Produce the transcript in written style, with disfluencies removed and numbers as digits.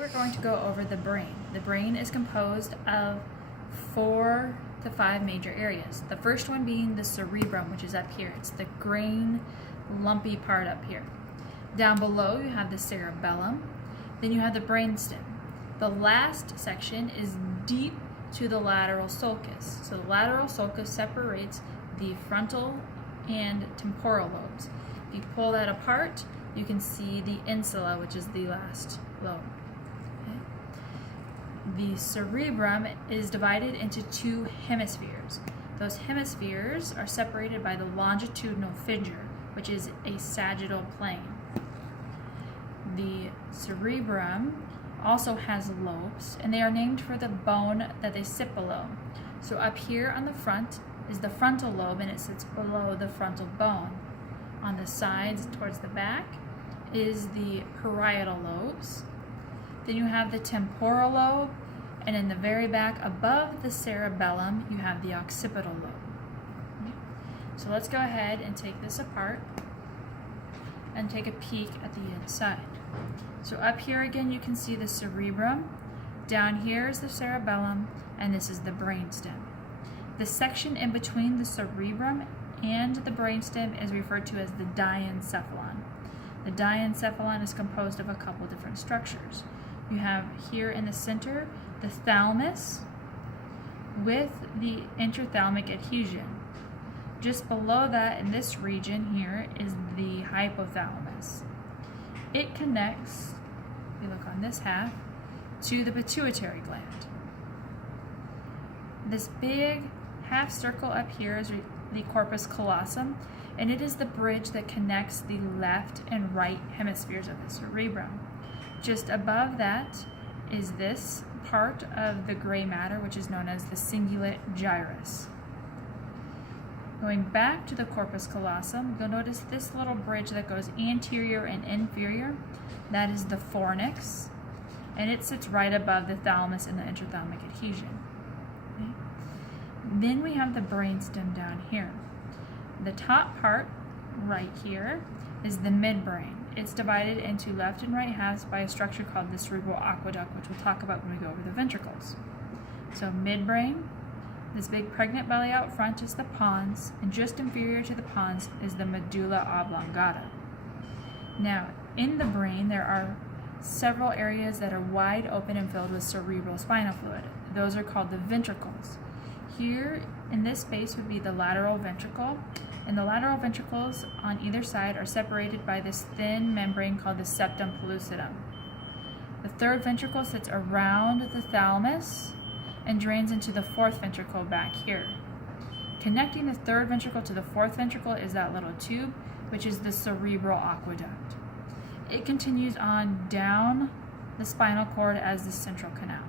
We're going to go over the brain. The brain is composed of 4 to 5 major areas. The first one being the cerebrum, which is up here. It's the green, lumpy part up here. Down below you have the cerebellum. Then you have the brainstem. The last section is deep to the lateral sulcus. So the lateral sulcus separates the frontal and temporal lobes. If you pull that apart, you can see the insula, which is the last lobe. The cerebrum is divided into 2 hemispheres. Those hemispheres are separated by the longitudinal fissure, which is a sagittal plane. The cerebrum also has lobes, and they are named for the bone that they sit below. So up here on the front is the frontal lobe, and it sits below the frontal bone. On the sides towards the back is the parietal lobes. Then you have the temporal lobe, and in the very back above the cerebellum, you have the occipital lobe. So let's go ahead and take this apart and take a peek at the inside. So up here again, you can see the cerebrum. Down here is the cerebellum, and this is the brainstem. The section in between the cerebrum and the brainstem is referred to as the diencephalon. The diencephalon is composed of a couple different structures. You have here in the center the thalamus with the intrathalamic adhesion. Just below that in this region here is the hypothalamus. It connects, if you look on this half, to the pituitary gland. This big half circle up here is the corpus callosum, and it is the bridge that connects the left and right hemispheres of the cerebrum. Just above that is this part of the gray matter, which is known as the cingulate gyrus. Going back to the corpus callosum, you'll notice this little bridge that goes anterior and inferior. That is the fornix, and it sits right above the thalamus and the intrathalamic adhesion. Okay. Then we have the brainstem down here. The top part right here is the midbrain. It's divided into left and right halves by a structure called the cerebral aqueduct, which we'll talk about when we go over the ventricles. So midbrain, this big pregnant belly out front is the pons, and just inferior to the pons is the medulla oblongata. Now, in the brain, there are several areas that are wide open and filled with cerebral spinal fluid. Those are called the ventricles. Here in this space would be the lateral ventricle, and the lateral ventricles on either side are separated by this thin membrane called the septum pellucidum. The third ventricle sits around the thalamus and drains into the fourth ventricle back here. Connecting the third ventricle to the fourth ventricle is that little tube, which is the cerebral aqueduct. It continues on down the spinal cord as the central canal.